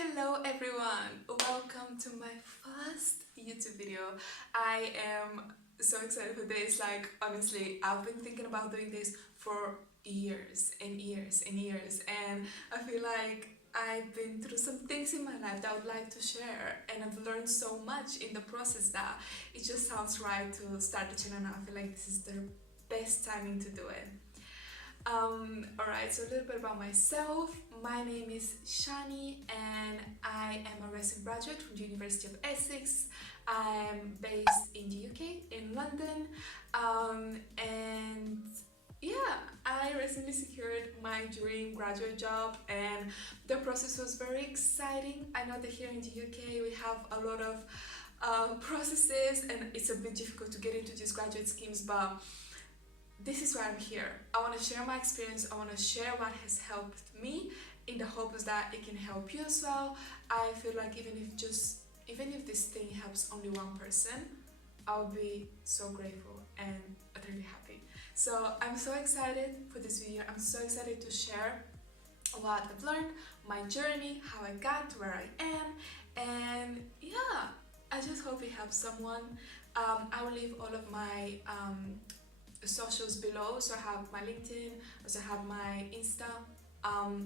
Hello everyone, welcome to my first YouTube video. I am so excited for this. Like, honestly, I've been thinking about doing this for years and years and years, and I feel like I've been through some things in my life that I would like to share, and I've learned so much in the process that it just sounds right to start the channel now. I feel like this is the best timing to do it. Alright, so a little bit about myself. My name is Shaney and I am a recent graduate from the University of Essex. I'm based in the UK, in London, and yeah, I recently secured my dream graduate job and the process was very exciting. I know that here in the UK we have a lot of processes and it's a bit difficult to get into these graduate schemes, but this is why I'm here. I want to share my experience. I want to share what has helped me in the hopes that it can help you as well. I feel like even if this thing helps only one person, I'll be so grateful and utterly happy. So I'm so excited for this video. I'm so excited to share what I've learned, my journey, how I got to where I am, and yeah, I just hope it helps someone. I will leave all of my socials below, so I have my LinkedIn, also have my Insta,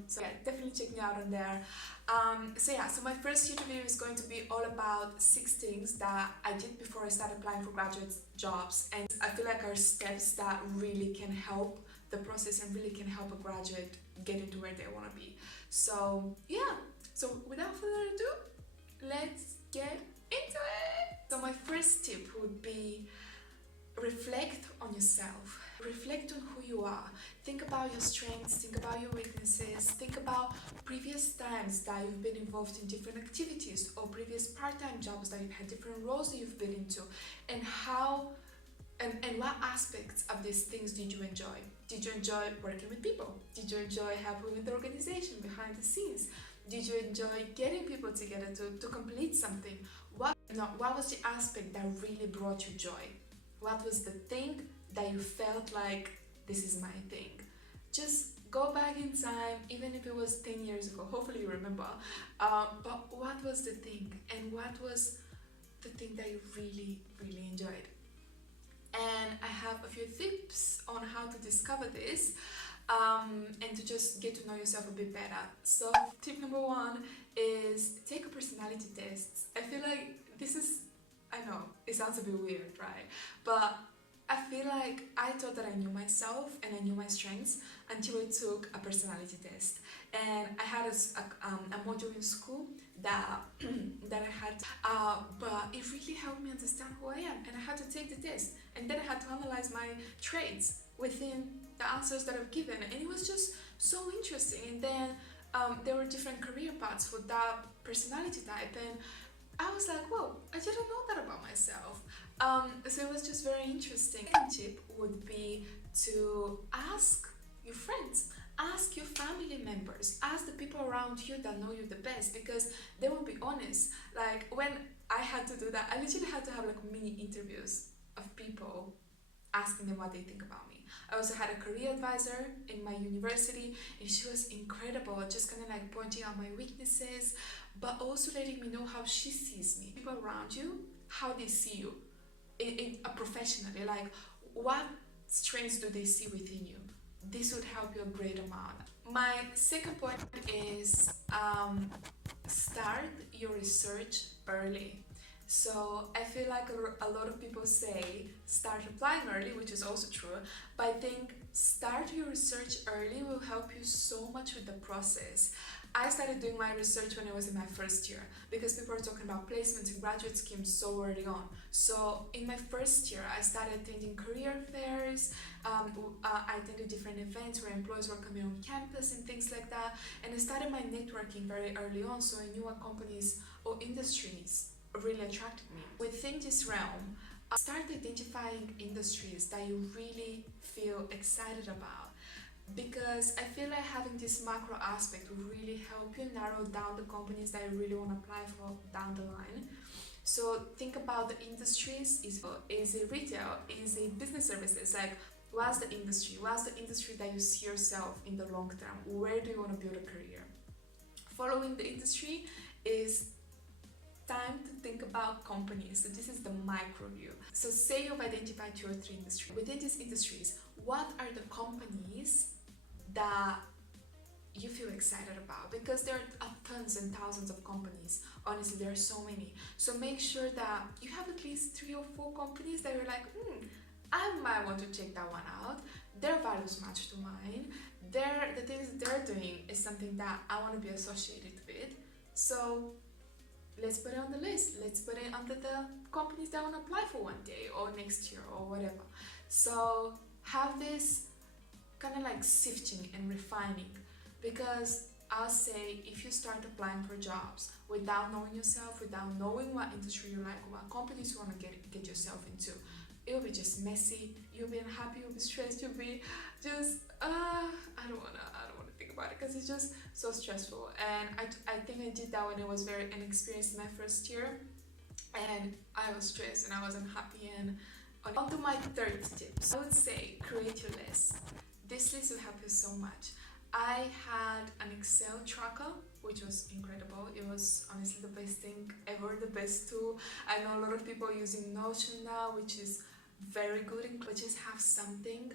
so yeah, definitely check me out on there. So my first YouTube video is going to be all about 6 things that I did before I started applying for graduate jobs, and I feel like are steps that really can help the process and really can help a graduate get into where they want to be. So yeah, so without further ado, let's get into it. So my first tip would be reflect on yourself. Reflect on who you are. Think about your strengths, think about your weaknesses, think about previous times that you've been involved in different activities or previous part-time jobs that you've had, different roles that you've been into, and how and what aspects of these things did you enjoy? Did you enjoy working with people? Did you enjoy helping with the organization behind the scenes? Did you enjoy getting people together to complete something? What was the aspect that really brought you joy? What was the thing that you felt like, this is my thing? Just go back in time, even if it was 10 years ago, hopefully you remember, but what was the thing, and what was the thing that you really, really enjoyed? And I have a few tips on how to discover this, and to just get to know yourself a bit better. So tip number 1 is take a personality test. I feel like this is, I know, it sounds a bit weird, right? But I feel like I thought that I knew myself and I knew my strengths until I took a personality test. And I had a module in school that that I had, but it really helped me understand who I am. And I had to take the test, and then I had to analyze my traits within the answers that I've given, and it was just so interesting. And then there were different career paths for that personality type, and I was like, whoa, I didn't know that about myself. So it was just very interesting. Second tip would be to ask your friends, ask your family members, ask the people around you that know you the best, because they will be honest. Like, when I had to do that, I literally had to have like mini interviews of people, asking them what they think about me. I also had a career advisor in my university, and she was incredible, just kind of like pointing out my weaknesses, but also letting me know how she sees me. People around you, how they see you professionally, like what strengths do they see within you? This would help you a great amount. My second point is start your research early. So I feel like a lot of people say start applying early, which is also true, but I think start your research early will help you so much with the process. I started doing my research when I was in my first year, because people were talking about placements and graduate schemes so early on. So in my first year, I started attending career fairs, I attended different events where employees were coming on campus and things like that, and I started my networking very early on, so I knew what companies or industries really attracted me. Within this realm, start identifying industries that you really feel excited about, because I feel like having this macro aspect will really help you narrow down the companies that you really want to apply for down the line. So think about the industries. Is it retail? Is it business services? Like, what's the industry? What's the industry that you see yourself in the long term? Where do you want to build a career? following the industry is time to think about companies. So this is the micro view. So say you've identified 2 or 3 industries. Within these industries, what are the companies that you feel excited about? Because there are tons and thousands of companies. Honestly, there are so many. So make sure that you have at least 3 or 4 companies that you're like, I might want to check that one out. Their values match to mine. The things they're doing is something that I want to be associated with. So let's put it on the list. Let's put it under the companies that I want to apply for one day or next year or whatever. So have this kind of like sifting and refining, because I'll say if you start applying for jobs without knowing yourself, without knowing what industry you like, what companies you want to get yourself into, it'll be just messy. You'll be unhappy, you'll be stressed, you'll be just I don't wanna think about it because it's just so stressful. And I think I did that when I was very inexperienced in my first year, and I was stressed and I was unhappy. And on to my 3rd tips, I would say create your list. This list will help you so much. I had an Excel tracker, which was incredible. It was honestly the best thing ever, the best tool. I know a lot of people are using Notion now, which is very good, but just have something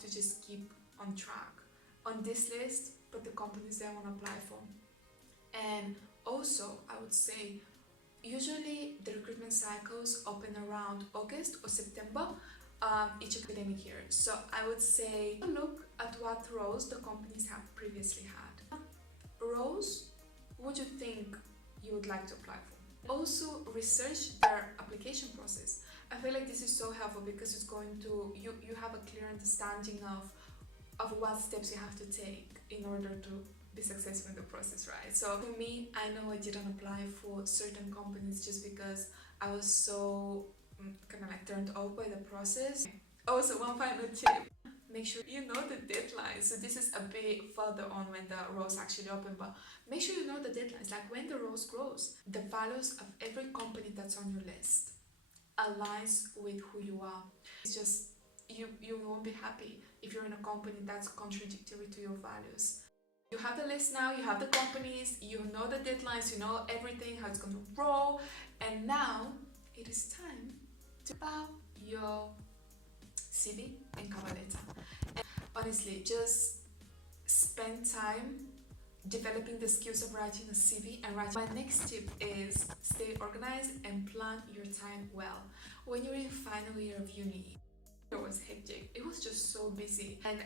to just keep on track. On this list, put the companies that I want to apply for. And also, I would say, usually the recruitment cycles open around August or September each academic year. So I would say look at what roles the companies have previously had. Roles would you think you would like to apply for? Also research their application process. I feel like this is so helpful because it's going to you have a clear understanding of what steps you have to take in order to be successful in the process, right? So for me, I know I didn't apply for certain companies just because I was so kind of like turned off by the process. Also, one final tip: make sure you know the deadline. So this is a bit further on when the roles actually open, but make sure you know the deadlines, like when the roles close. The values of every company that's on your list aligns with who you are. It's just you won't be happy if you're in a company that's contradictory to your values. You have the list now, you have the companies, you know the deadlines, you know everything, how it's going to roll, and now it is time to about your CV and cover letter. And honestly, just spend time developing the skills of writing a CV and writing. My next tip is stay organized and plan your time well. When you're in final year of uni, it was hectic. It was just so busy, and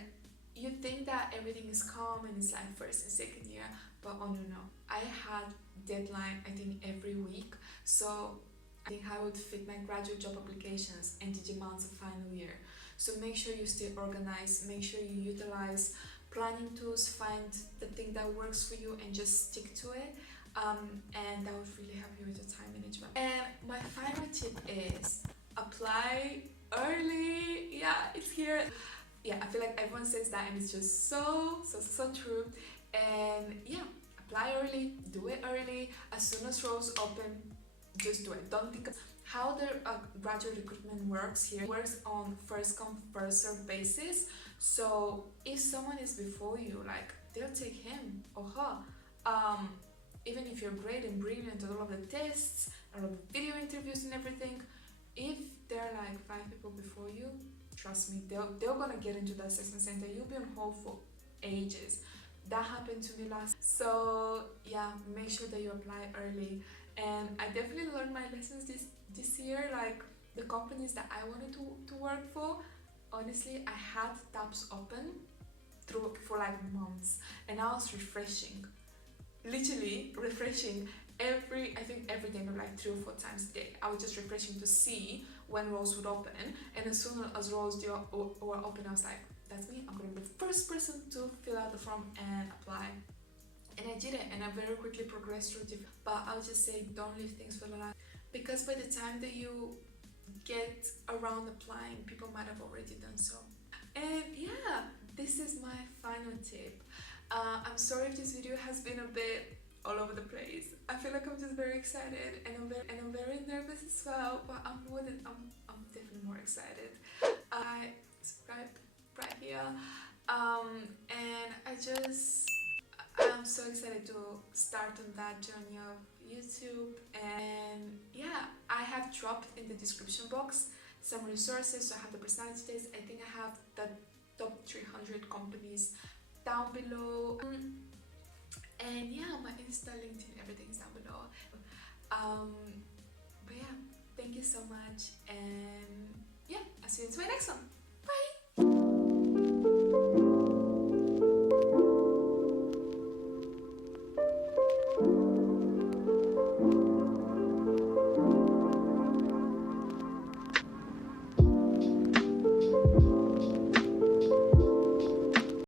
you think that everything is calm and it's like first and second year, but oh no. I had deadline I think every week, so I think I would fit my graduate job applications and the demands of final year. So make sure you stay organized, make sure you utilize planning tools, find the thing that works for you and just stick to it, and that would really help you with your time management. And my final tip is apply early. Yeah, it's here. Yeah, I feel like everyone says that and it's just so true. And yeah, apply early, do it early. As soon as roles open, just do it. Don't think of how the graduate recruitment works here. It works on first come first serve basis. So if someone is before you, like they'll take him or her. Even if you're great and brilliant at all of the tests, all of the video interviews and everything, if there are like 5 people before you, trust me, they're gonna get into the assessment center. You'll be on hold for ages. That happened to me last. So yeah, make sure that you apply early. And I definitely learned my lessons this year. Like the companies that I wanted to work for, honestly, I had tabs open for like months, and I was refreshing, literally refreshing every day, maybe like 3 or 4 times a day. I was just refreshing to see when roles would open, and as soon as roles were open, I was like, that's me, I'm gonna be the first person to fill out the form and apply. And I did it, and I very quickly progressed through it. But I'll just say, don't leave things for the last, because by the time that you get around applying, people might have already done so. And yeah, this is my final tip. I'm sorry if this video has been a bit all over the place. I feel like I'm just very excited, and I'm very nervous as well, but I'm definitely more excited. I subscribe right here, and I'm so excited to start on that journey of YouTube. And yeah, I have dropped in the description box some resources. So I have the personality test. I think I have the top 300 companies down below. And yeah, my Insta, LinkedIn, everything is down below. Um, but yeah, thank you so much. And yeah, I'll see you in my next one.